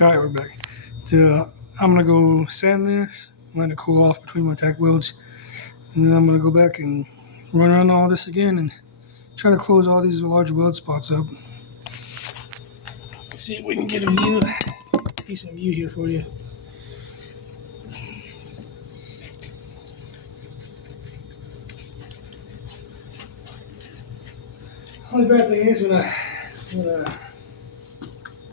All right, we're back. I'm gonna go sand this, let it cool off between my tack welds, and then I'm gonna go back and run around all this again and try to close all these large weld spots up. See if we can get a decent view here for you. Only bad thing is when I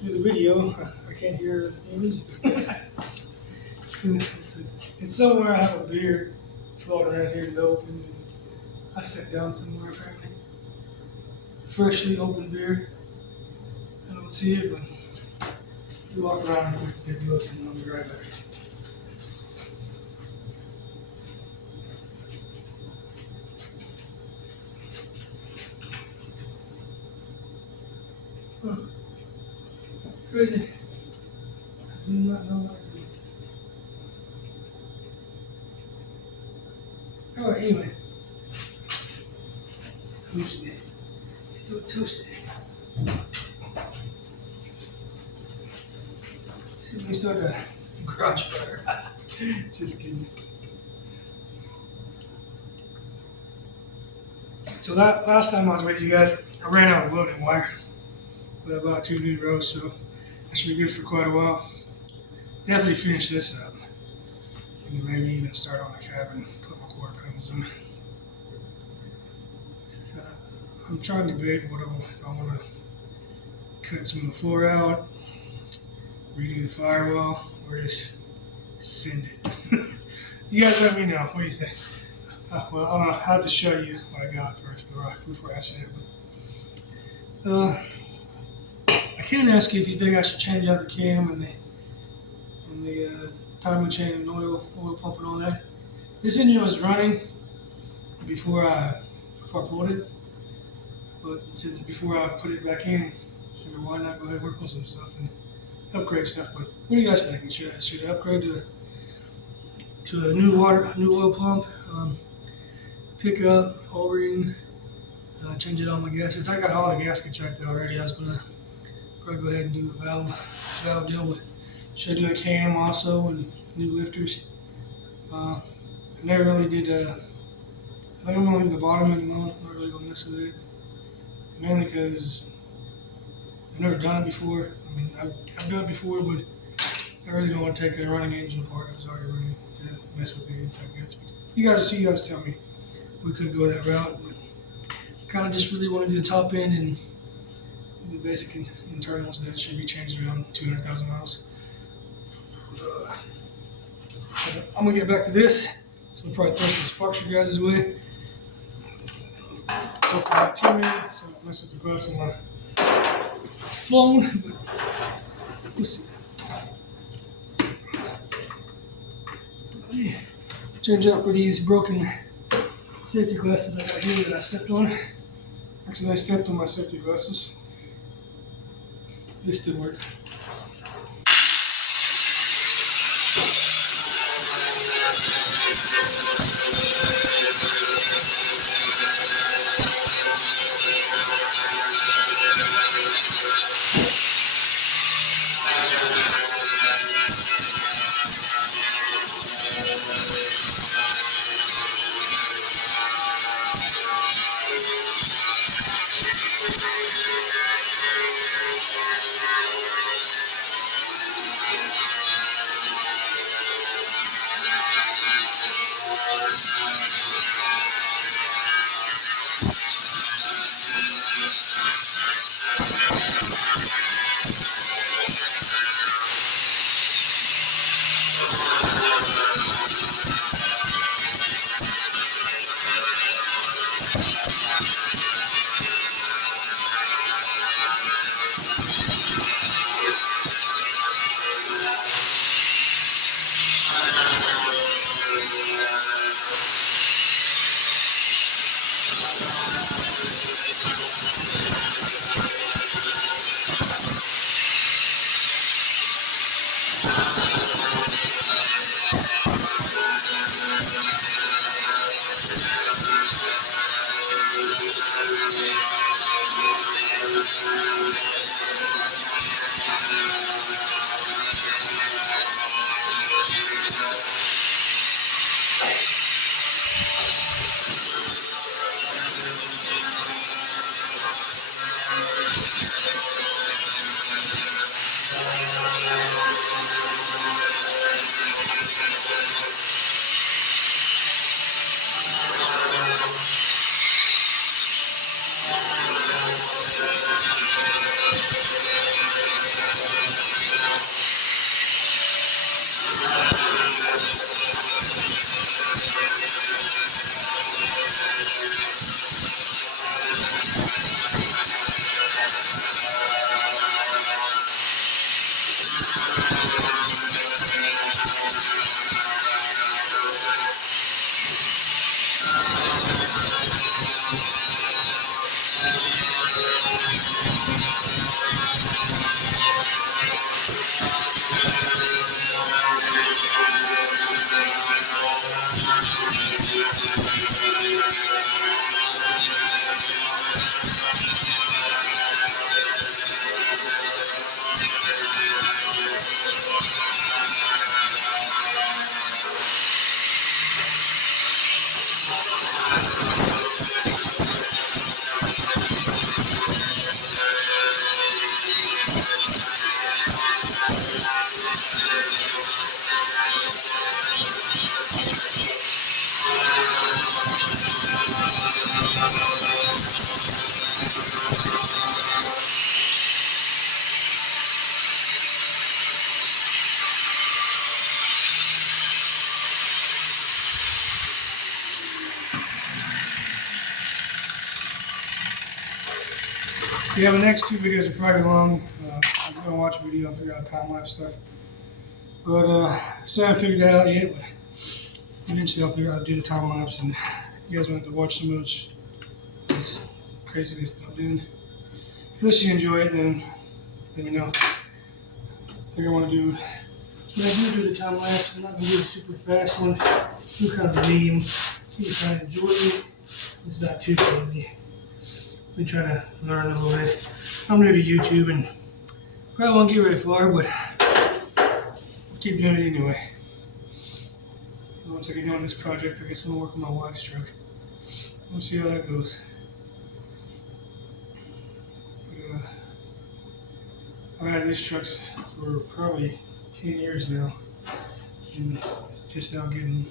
do the video, I can't hear any music. It's somewhere I have a beer floating around here that's open. I sat down somewhere apparently. Freshly opened beer. I don't see it, but we walk around and take a look and I'll be right back. Huh. Crazy. I do not know what to do. Alright, anyway. Toasted. So toasted. See when we start a garage fire. Just kidding. So that last time I was with you guys, I ran out of welding wire. But I bought 2 new rows, so that should be good for quite a while. Definitely finish this up. And maybe even start on the cabin, put my quarter panels in. So I'm trying to debate if I want to cut some of the floor out, redo the firewall, or just send it. You guys let me know. What do you think? Well, I don't know. I have to show you what I got first before I say it. But, I can ask you if you think I should change out the cam and the timing chain and oil pump and all that. This engine was running before I pulled it, but since before I put it back in, so why not go ahead and work on some stuff and upgrade stuff? But what do you guys think? Should I upgrade to a new oil pump, pick up, O-ring, change it on my gaskets? I got all the gaskets right there already. I was gonna probably go ahead and do a valve deal, but should I do a cam also and new lifters? I never really did. I think I'm gonna leave the bottom end alone. I'm not really gonna mess with it, mainly because I've never done it before. I mean, I've done it before, but I really don't want to take a running engine apart that was already running to mess with the inside guts. But you guys tell me. We could go that route, but kind of just really want to do the top end and the basic internals that should be changed around 200,000 miles. I'm gonna get back to this, so I'll probably throw some sparks your guys' way. Hopefully not too many, so I don't mess up the glass on my phone, but we'll see. Change out for these broken safety glasses I got here that I stepped on. Actually, I stepped on my safety glasses. This didn't work. Yeah, the next two videos are probably long. I'm gonna watch a video and figure out time lapse stuff. But still haven't figured it out yet. But eventually, I'll figure out how to do the time lapse, and you guys won't have to watch so much this craziness that I'm doing. If you enjoy it, then let me know. I think I want to do. When I do the time lapse, I'm not gonna do a super fast one. Do kind of a medium. So you kind of enjoy it. It's not too crazy. We try to learn a little bit. I'm new to YouTube and probably won't get very far, but I'll keep doing it anyway. So once I get done with this project, I guess I'm gonna work on my wife's truck. We'll see how that goes. I've had these trucks for probably 10 years now, and it's just now getting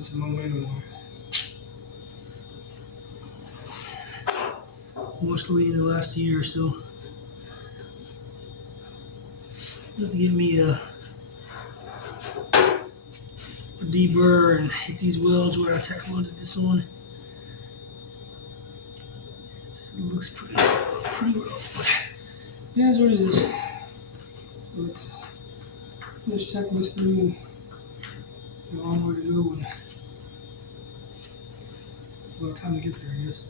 some momentum on it. Mostly in the last year or so. Have to give me a deburr and hit these welds where I tack welded this on. It looks pretty rough, but it is what it is. So let's finish tacking this thing and a long way to go and a lot of time to get there, I guess.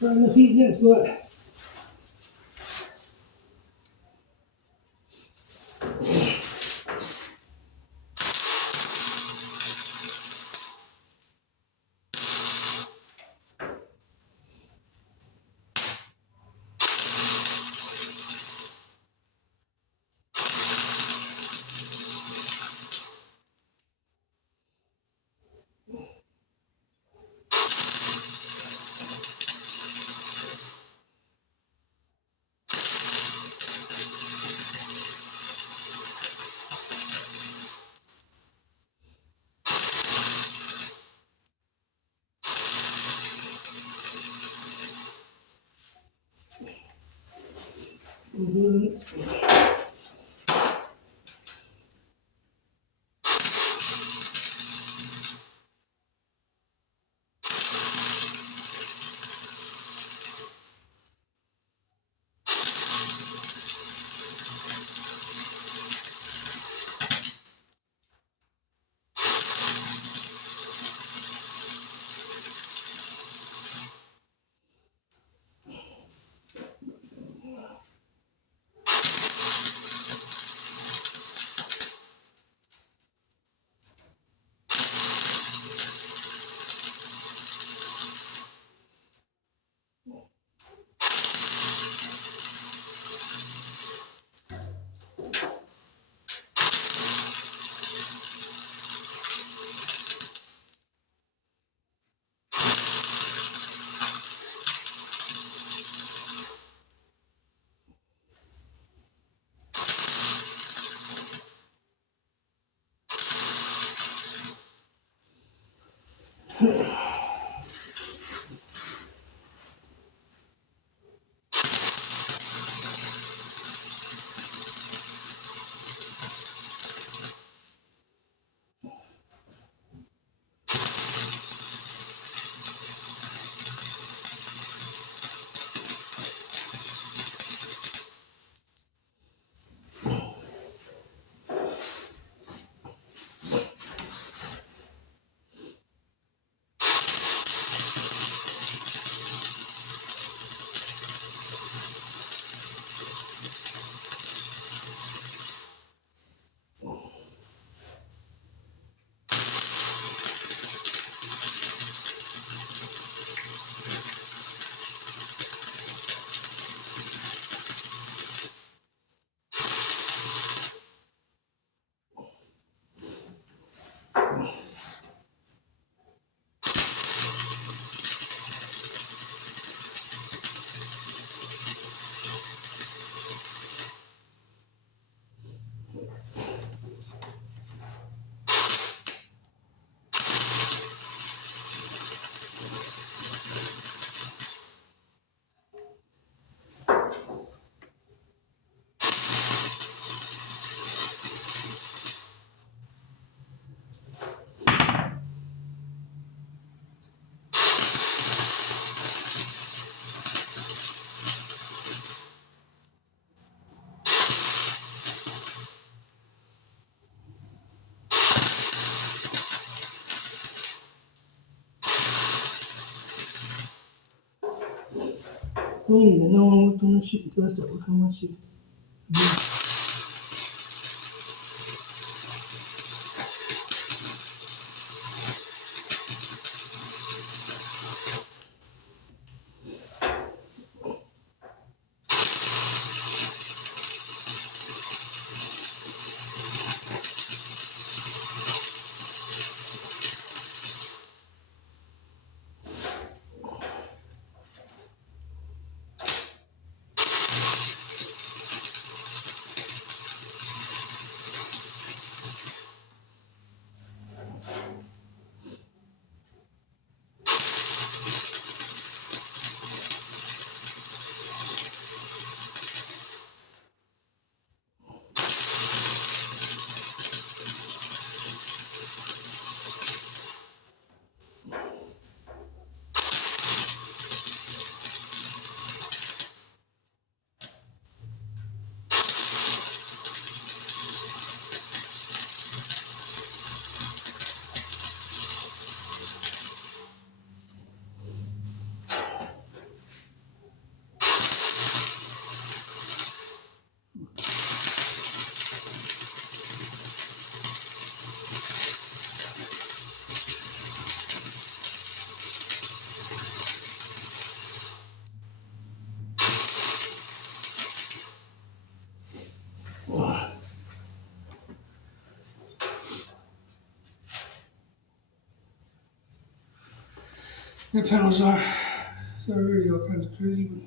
Not enough heat in that spot. funny that no one worked on this shit until I started working on my shit. The panels are already all kinds of crazy, but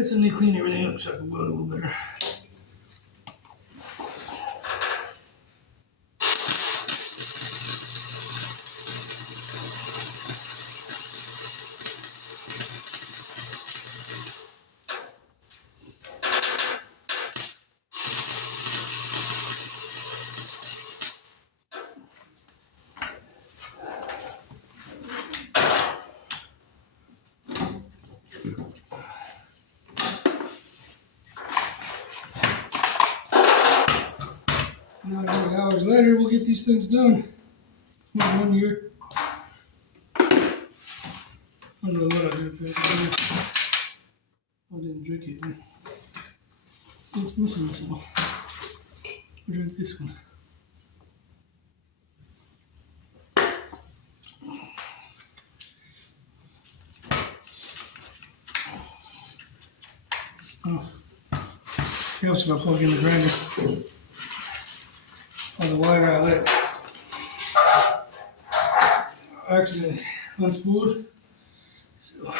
it's need to clean everything up so I can weld a little better. Now, 8 hours later, we'll get these things done. 1 year. I don't know what I did, but I didn't drink it. It's missing this one. I drank this one. Helps if I plug in the grinder on the wire outlet. Accident unspooled. So.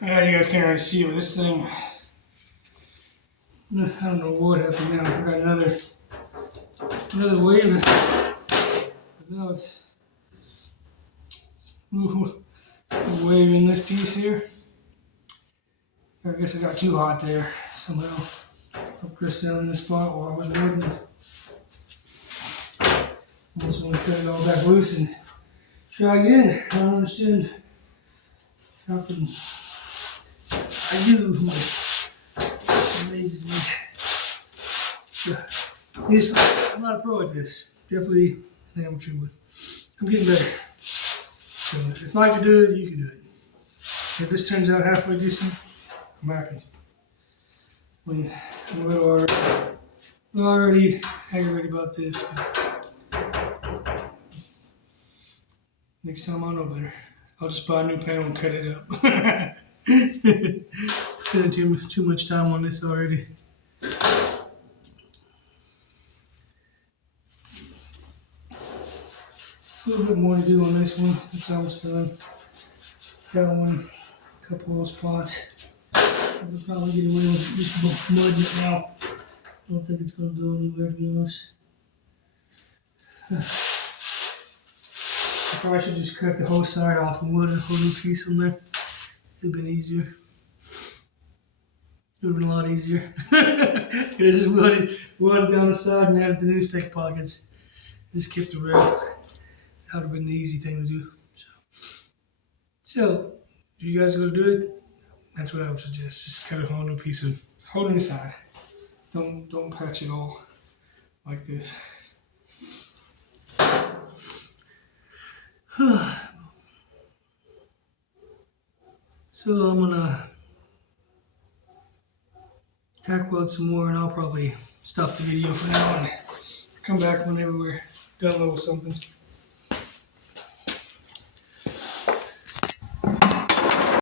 Yeah, you guys can't really see it with this thing. I don't know what happened now. I got another wave. But now it's waving this piece here. I guess I got too hot there somehow. I pressed down in this spot while I was wooding. I just want to cut it all back loose and try again. I don't understand how can I do. It amazes me. I'm not a pro at this. Definitely an amateur, but I'm getting better. So if I can do it, you can do it. If this turns out halfway decent, I'm happy. I mean, I'm a little already aggravated about this, but next time I'll know better. I'll just buy a new panel and cut it up. Spending too much time on this already. little bit more to do on this one. It's almost done. That one, a couple of those spots. I could probably get away with just mudding it now. I don't think it's going to go anywhere, to be honest. I probably should just cut the whole side off and wood a whole new piece on there. It'd have been easier. It would have been a lot easier. Could have just wooded down the side and added the new stick pockets. Just kept the rail. That would have been the easy thing to do. So if you guys are going to do it, that's what I would suggest. Just cut a whole new piece of whole new side. Don't patch it all like this. So I'm gonna tack weld some more, and I'll probably stop the video for now and come back whenever we're done with something.